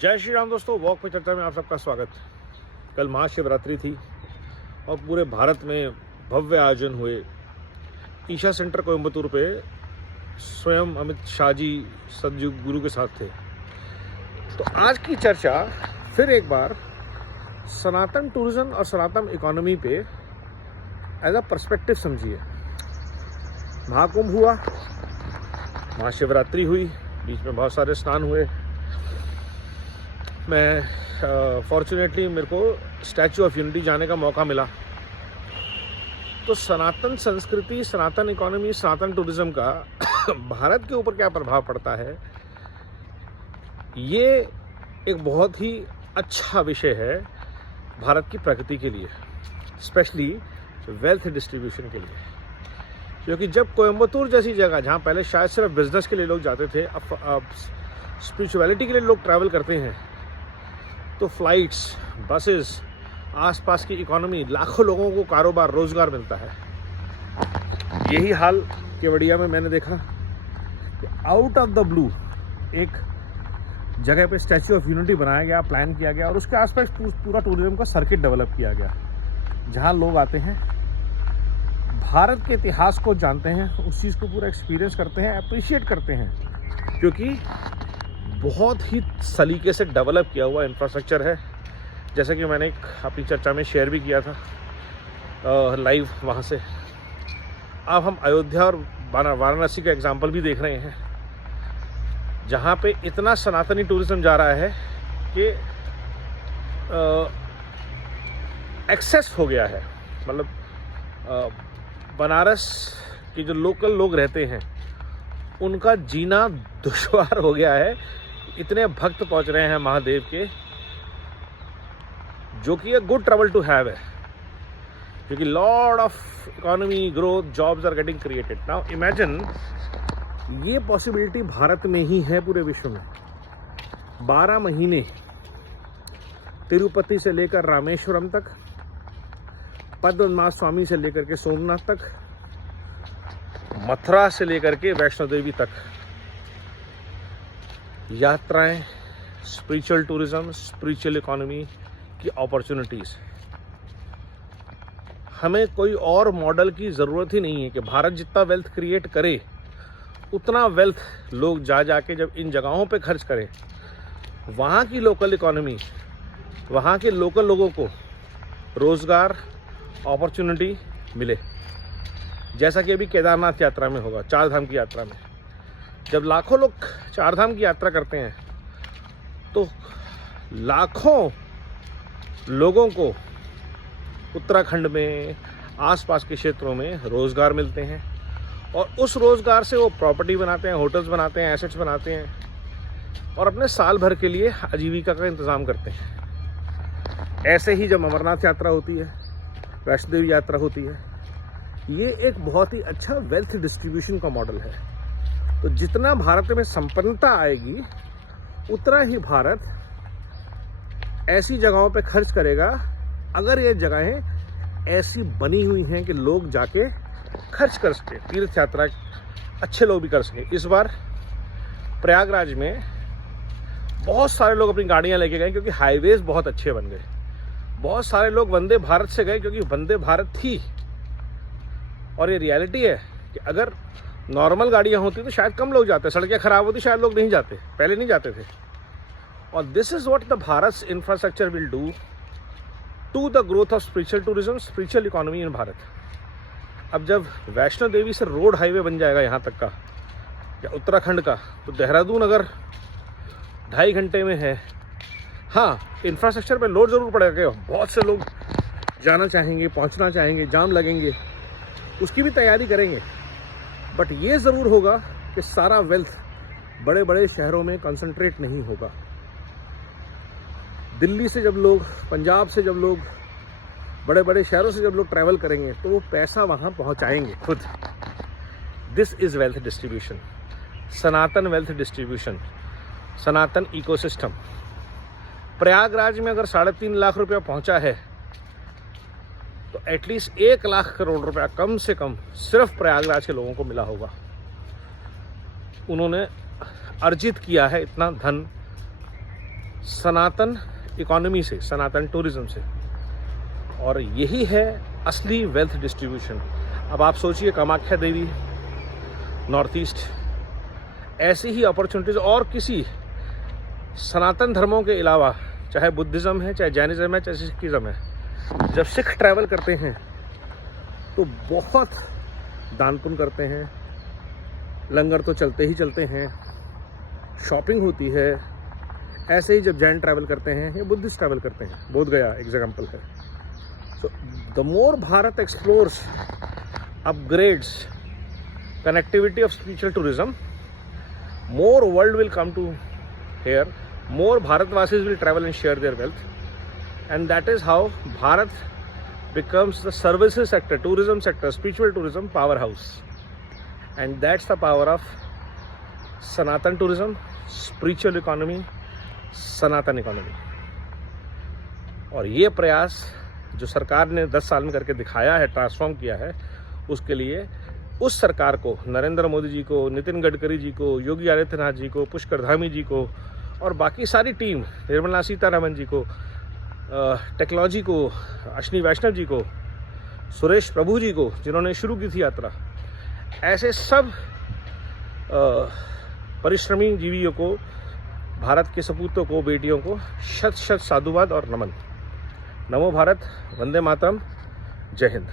जय श्री राम दोस्तों, वॉक पे चर्चा में आप सबका स्वागत। कल महाशिवरात्रि थी और पूरे भारत में भव्य आयोजन हुए। ईशा सेंटर कोयम्बतूर पे स्वयं अमित शाह जी सदगुरु के साथ थे। तो आज की चर्चा फिर एक बार सनातन टूरिज्म और सनातन इकोनॉमी पे एज अ पर्सपेक्टिव समझिए। महाकुंभ हुआ, महाशिवरात्रि हुई, बीच में बहुत सारे स्नान हुए। मैं फॉर्चुनेटली मेरे को स्टैचू ऑफ यूनिटी जाने का मौका मिला। तो सनातन संस्कृति, सनातन इकोनॉमी, सनातन टूरिज्म का भारत के ऊपर क्या प्रभाव पड़ता है, ये एक बहुत ही अच्छा विषय है भारत की प्रगति के लिए, स्पेशली वेल्थ डिस्ट्रीब्यूशन के लिए। क्योंकि जब कोयम्बतूर जैसी जगह, जहाँ पहले शायद सिर्फ बिजनेस के लिए लोग जाते थे, अब स्पिरिचुअलिटी के लिए लोग ट्रैवल करते हैं, तो फ्लाइट्स, बसेस, आसपास की इकोनॉमी, लाखों लोगों को कारोबार, रोजगार मिलता है। यही हाल केवड़िया में मैंने देखा कि आउट ऑफ द ब्लू एक जगह पे स्टैचू ऑफ यूनिटी बनाया गया, प्लान किया गया और उसके आसपास पूरा टूरिज्म का सर्किट डेवलप किया गया, जहां लोग आते हैं, भारत के इतिहास को जानते हैं, उस चीज़ को पूरा एक्सपीरियंस करते हैं, अप्रिशिएट करते हैं, क्योंकि बहुत ही सलीके से डेवलप किया हुआ इंफ्रास्ट्रक्चर है। जैसे कि मैंने अपनी चर्चा में शेयर भी किया था लाइव वहाँ से। अब हम अयोध्या और वाराणसी का एग्जाम्पल भी देख रहे हैं, जहाँ पे इतना सनातनी टूरिज्म जा रहा है कि एक्सेस हो गया है। मतलब बनारस के जो लोकल लोग रहते हैं उनका जीना दुश्वार हो गया है। इतने भक्त पहुंच रहे हैं महादेव के, जो कि एक गुड ट्रैवल टू हैव है, क्योंकि lot of economy growth, jobs are getting created. Now imagine, ये पॉसिबिलिटी भारत में ही है पूरे विश्व में। 12 महीने तिरुपति से लेकर रामेश्वरम तक, पद्मनाभ स्वामी से लेकर के सोमनाथ तक, मथुरा से लेकर के वैष्णो देवी तक, यात्राएं, स्पिरिचुअल टूरिज्म, स्पिरिचुअल इकोनॉमी की अपॉर्चुनिटीज़। हमें कोई और मॉडल की ज़रूरत ही नहीं है कि भारत जितना वेल्थ क्रिएट करे, उतना वेल्थ लोग जा के जब इन जगहों पे खर्च करें, वहाँ की लोकल इकोनॉमी, वहाँ के लोकल लोगों को रोज़गार, अपॉर्चुनिटी मिले। जैसा कि अभी केदारनाथ यात्रा में होगा, चार धाम की यात्रा में, जब लाखों लोग चार धाम की यात्रा करते हैं तो लाखों लोगों को उत्तराखंड में, आसपास के क्षेत्रों में रोज़गार मिलते हैं और उस रोज़गार से वो प्रॉपर्टी बनाते हैं, होटल्स बनाते हैं, एसेट्स बनाते हैं और अपने साल भर के लिए आजीविका का इंतज़ाम करते हैं। ऐसे ही जब अमरनाथ यात्रा होती है, वैष्णो देवी यात्रा होती है, ये एक बहुत ही अच्छा वेल्थ डिस्ट्रीब्यूशन का मॉडल है। तो जितना भारत में संपन्नता आएगी, उतना ही भारत ऐसी जगहों पे खर्च करेगा, अगर ये जगहें ऐसी बनी हुई हैं कि लोग जाके खर्च कर सकें, तीर्थ यात्रा अच्छे लोग भी कर सकें। इस बार प्रयागराज में बहुत सारे लोग अपनी गाड़ियां लेके गए, क्योंकि हाईवेज बहुत अच्छे बन गए। बहुत सारे लोग वंदे भारत से गए, क्योंकि वंदे भारत थी। और ये रियलिटी है कि अगर नॉर्मल गाड़ियाँ होती तो शायद कम लोग जाते, सड़कें खराब होती शायद लोग नहीं जाते, पहले नहीं जाते थे। और this is what the Bharat infrastructure will do to the growth of spiritual tourism, spiritual economy in Bharat. अब जब वैष्णो देवी से रोड हाईवे बन जाएगा यहाँ तक का, या उत्तराखंड का, तो देहरादून अगर 2.5 घंटे में है। हाँ, इंफ्रास्ट्रक्चर पे लोड ज़रूर पड़ेगा, बहुत से लोग जाना चाहेंगे, पहुँचना चाहेंगे, जाम लगेंगे, उसकी भी तैयारी करेंगे। बट ये ज़रूर होगा कि सारा वेल्थ बड़े बड़े शहरों में कंसंट्रेट नहीं होगा। दिल्ली से जब लोग, पंजाब से जब लोग, बड़े बड़े शहरों से जब लोग ट्रैवल करेंगे, तो वो पैसा वहाँ पहुँचाएंगे खुद। This is wealth distribution, Sanatan wealth distribution, Sanatan ecosystem. Prayagraj में अगर 3.5 लाख रुपया पहुँचा है, तो एटलीस्ट 1 लाख करोड़ रुपया कम से कम सिर्फ प्रयागराज के लोगों को मिला होगा। उन्होंने अर्जित किया है इतना धन सनातन इकोनॉमी से, सनातन टूरिज्म से। और यही है असली वेल्थ डिस्ट्रीब्यूशन। अब आप सोचिए कामाख्या देवी, नॉर्थ ईस्ट, ऐसी ही अपॉर्चुनिटीज और किसी सनातन धर्मों के अलावा, चाहे बुद्धिज़्म है, चाहे जैनिज़्म है, चाहे सिखिज़्म है, जब सिख ट्रैवल करते हैं तो बहुत दान पुण्य करते हैं, लंगर तो चलते ही चलते हैं, शॉपिंग होती है। ऐसे ही जब जैन ट्रैवल करते हैं या बुद्धिस्ट ट्रैवल करते हैं, बोध गया एग्जाम्पल है। So the more Bharat explores, upgrades connectivity of spiritual tourism, more world will come to here, more Bharatvasis will travel and share their wealth, and that is how Bharat becomes the services sector, tourism sector, spiritual tourism powerhouse. And that's the power of Sanatan tourism, spiritual economy, Sanatan economy. और ये प्रयास जो सरकार ने 10 साल में करके दिखाया है, ट्रांसफॉर्म किया है, उसके लिए उस सरकार को, नरेंद्र मोदी जी को, नितिन गडकरी जी को, योगी आदित्यनाथ जी को, पुष्कर धामी जी को और बाकी सारी टीम, निर्मला सीतारमण जी को, टेक्नोलॉजी को, अश्विनी वैष्णव जी को, सुरेश प्रभु जी को, जिन्होंने शुरू की थी यात्रा, ऐसे सब परिश्रमी जीवियों को, भारत के सपूतों को, बेटियों को शत शत साधुवाद और नमन। नमो भारत, वंदे मातरम, जय हिंद।